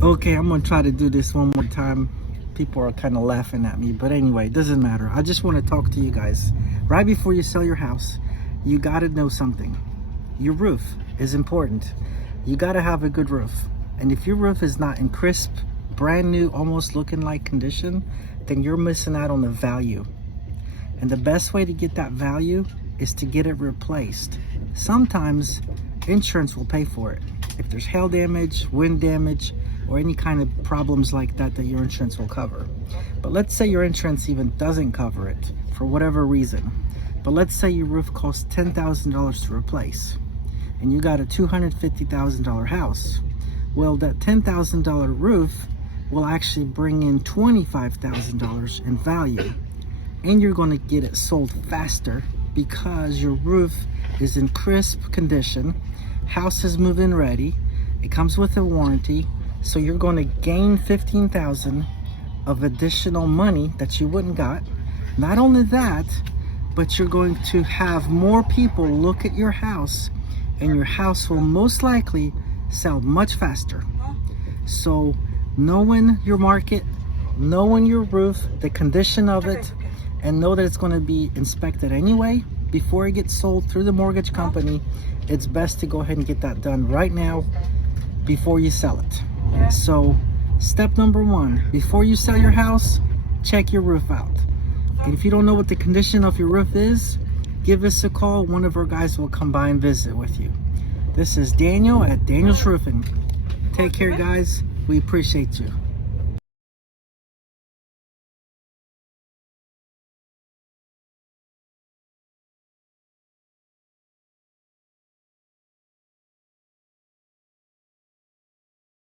Okay, I'm gonna try to do this one more time. People are kind of laughing at me, but anyway, it doesn't matter. I just want to talk to you guys. Right before you sell your house, you gotta know something. Your roof is important. You gotta have a good roof. And if your roof is not in crisp, brand new, almost looking like condition, then you're missing out on the value. And the best way to get that value is to get it replaced. Sometimes insurance will pay for it. If there's hail damage, wind damage, or any kind of problems like that your insurance will cover. But let's say your insurance even doesn't cover it for whatever reason. But let's say your roof costs $10,000 to replace and you got a $250,000 house. Well, that $10,000 roof will actually bring in $25,000 in value, and you're going to get it sold faster because your roof is in crisp condition, house is move-in ready, it comes with a warranty, so you're going to gain $15,000 of additional money that you wouldn't got. Not only that, but you're going to have more people look at your house, and your house will most likely sell much faster. So knowing your market, knowing your roof, the condition of it, and know that it's going to be inspected anyway before it gets sold through the mortgage company, it's best to go ahead and get that done right now before you sell it. So step number one, before you sell your house, check your roof out. And if you don't know what the condition of your roof is, give us a call. One of our guys will come by and visit with you. This is Daniel at Daniel's Roofing. Take care, guys. We appreciate you.